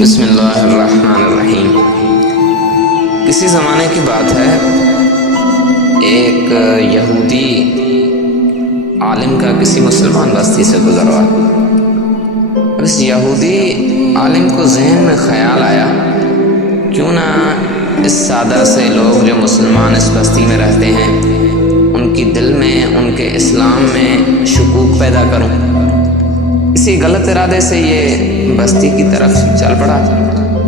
بسم اللہ الرحمن الرحیم۔ کسی زمانے کی بات ہے، ایک یہودی عالم کا کسی مسلمان بستی سے گزر ہوا۔ اس یہودی عالم کو ذہن میں خیال آیا، کیوں نہ اس سادہ سے لوگ جو مسلمان اس بستی میں رہتے ہیں ان کی دل میں، ان کے اسلام میں شکوک پیدا کروں۔ اسی غلط ارادے سے یہ بستی کی طرف چل پڑا۔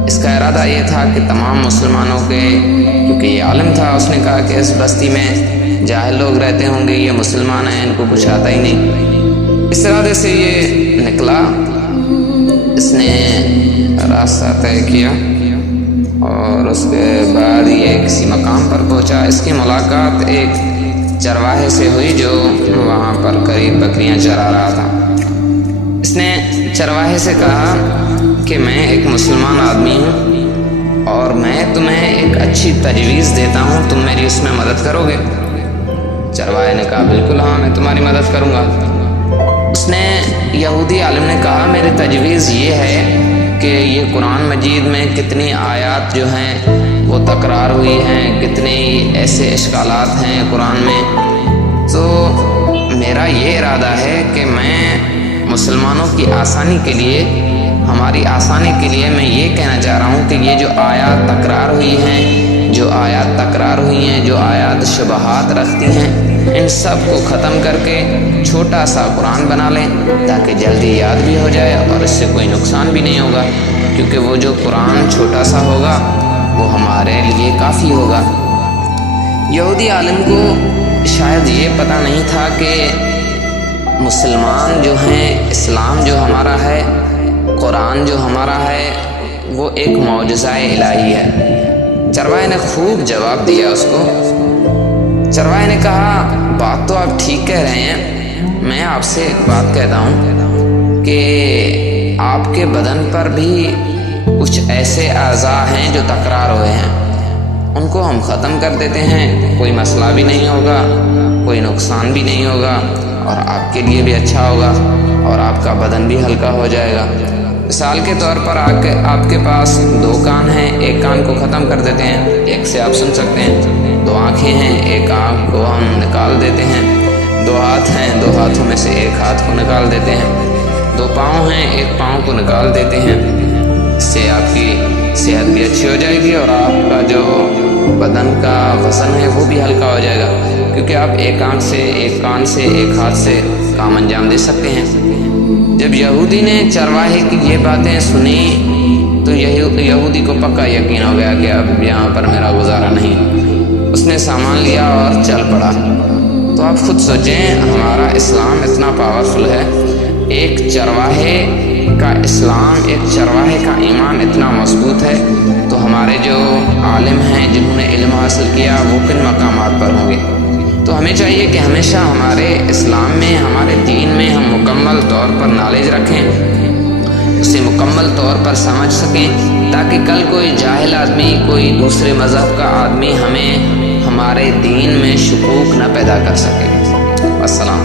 اس کا ارادہ یہ تھا کہ تمام مسلمانوں کے، کیونکہ یہ عالم تھا، اس نے کہا کہ اس بستی میں جاہل لوگ رہتے ہوں گے، یہ مسلمان ہیں، ان کو کچھ آتا ہی نہیں۔ اس ارادے سے یہ نکلا، اس نے راستہ طے کیا اور اس کے بعد یہ کسی مقام پر پہنچا۔ اس کی ملاقات ایک چرواہے سے ہوئی جو وہاں پر قریب بکریاں چرا رہا تھا۔ اس نے چرواہے سے کہا کہ میں ایک مسلمان آدمی ہوں اور میں تمہیں ایک اچھی تجویز دیتا ہوں، تم میری اس میں مدد کرو گے؟ چرواہے نے کہا بالکل ہاں، میں تمہاری مدد کروں گا۔ اس نے یہودی عالم نے کہا میری تجویز یہ ہے کہ یہ قرآن مجید میں کتنی آیات جو ہیں وہ تکرار ہوئی ہیں، کتنے ایسے اشکالات ہیں قرآن میں، تو میرا یہ ارادہ ہے کہ میں مسلمانوں کی آسانی کے لیے، ہماری آسانی کے لیے میں یہ کہنا چاہ رہا ہوں کہ یہ جو آیات تکرار ہوئی ہیں، جو آیات شبہات رکھتی ہیں، ان سب کو ختم کر کے چھوٹا سا قرآن بنا لیں تاکہ جلدی یاد بھی ہو جائے اور اس سے کوئی نقصان بھی نہیں ہوگا، کیونکہ وہ جو قرآن چھوٹا سا ہوگا وہ ہمارے لیے کافی ہوگا۔ یہودی عالم کو شاید یہ پتہ نہیں تھا کہ مسلمان جو ہیں، اسلام جو ہمارا ہے، قرآن جو ہمارا ہے، وہ ایک معجزہ الہی ہے۔ چرواہے نے خوب جواب دیا اس کو۔ چرواہے نے کہا بات تو آپ ٹھیک کہہ رہے ہیں، میں آپ سے ایک بات کہتا ہوں کہ آپ کے بدن پر بھی کچھ ایسے اعضاء ہیں جو تکرار ہوئے ہیں، ان کو ہم ختم کر دیتے ہیں، کوئی مسئلہ بھی نہیں ہوگا، کوئی نقصان بھی نہیں ہوگا اور آپ کے لیے بھی اچھا ہوگا اور آپ کا بدن بھی ہلکا ہو جائے گا۔ مثال کے طور پر آپ کے پاس 2 کان ہیں، ایک کان کو ختم کر دیتے ہیں، ایک سے آپ سن سکتے ہیں۔ 2 آنکھیں ہیں، ایک آنکھ کو ہم نکال دیتے ہیں۔ 2 ہاتھ ہیں، 2 ہاتھوں میں سے ایک ہاتھ کو نکال دیتے ہیں۔ 2 پاؤں ہیں، ایک پاؤں کو نکال دیتے ہیں۔ اس سے آپ کی صحت بھی اچھی ہو جائے گی اور آپ کا جو بدن کا وزن ہے وہ بھی ہلکا ہو جائے گا، کیونکہ آپ ایک آنکھ سے، ایک کان سے، ایک ہاتھ سے کام انجام دے سکتے ہیں۔ جب یہودی نے چرواہے کی یہ باتیں سنی تو یہودی کو پکا یقین ہو گیا کہ اب یہاں پر میرا گزارا نہیں۔ اس نے سامان لیا اور چل پڑا۔ تو آپ خود سوچیں، ہمارا اسلام اتنا پاورفل ہے، ایک چرواہے کا اسلام، ایک چرواہے کا ایمان اتنا مضبوط ہے، تو ہمارے جو عالم ہیں جنہوں نے علم حاصل کیا وہ کن مقامات پر ہوں گے؟ تو ہمیں چاہیے کہ ہمیشہ ہمارے اسلام میں، ہمارے دین میں ہم مکمل طور پر نالج رکھیں، اسے مکمل طور پر سمجھ سکیں، تاکہ کل کوئی جاہل آدمی، کوئی دوسرے مذہب کا آدمی ہمیں ہمارے دین میں شکوک نہ پیدا کر سکے۔ السلام۔